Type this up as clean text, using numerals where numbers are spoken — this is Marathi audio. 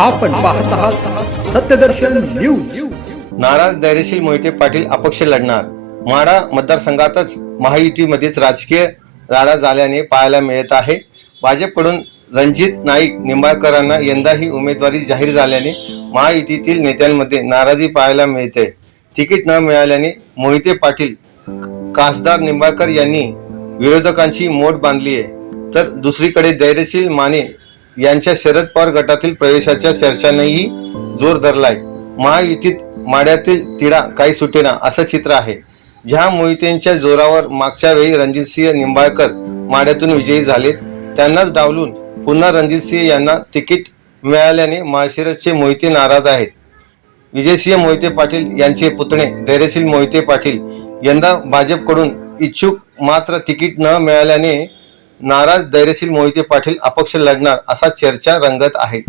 आपण पाहत आहात सत्यदर्शन न्यूज। नाराज धैर्यशील मोहिते पाटील अपक्ष लढणार। माढा मतदारसंघातच महायुतीमध्येच राजकीय राडा झाल्याने पाहायला मिळत आहे। भाजपकडून रणजित नाईक निंबाळकरांना यंदाही उमेदवारी जाहीर झाल्याने महायुतीतील नेत्यांमध्ये नाराजी पाहायला मिळते। तिकीट न मिळाल्याने मोहिते पाटील, खासदार निंबाळकर यांनी विरोधकांची मोठ बांधली आहे, तर दुसरीकडे धैर्यशील माने यांच्या शरद पवार गटातील प्रवेशाच्या चर्चांनीही जोर धरलाय। महायुतीत माढ्यातील तिढा काही सुटेना असं चित्र आहे। ज्या मोहितेंच्या जोरावर मागच्या वेळी रणजितसिंह निंबाळकर माढ्यातून विजयी झालेत, त्यांनाच डावलून पुन्हा रणजितसिंह यांना तिकीट मिळाल्याने माळशिरसचे मोहिते नाराज आहेत। विजयसिंह मोहिते पाटील यांचे पुतणे धैर्यशील मोहिते पाटील यंदा भाजपकडून इच्छुक, मात्र तिकीट न मिळाल्याने नाराज धैर्यशील मोहिते पाटील अपक्ष लढणार असा चर्चा रंगत आहे।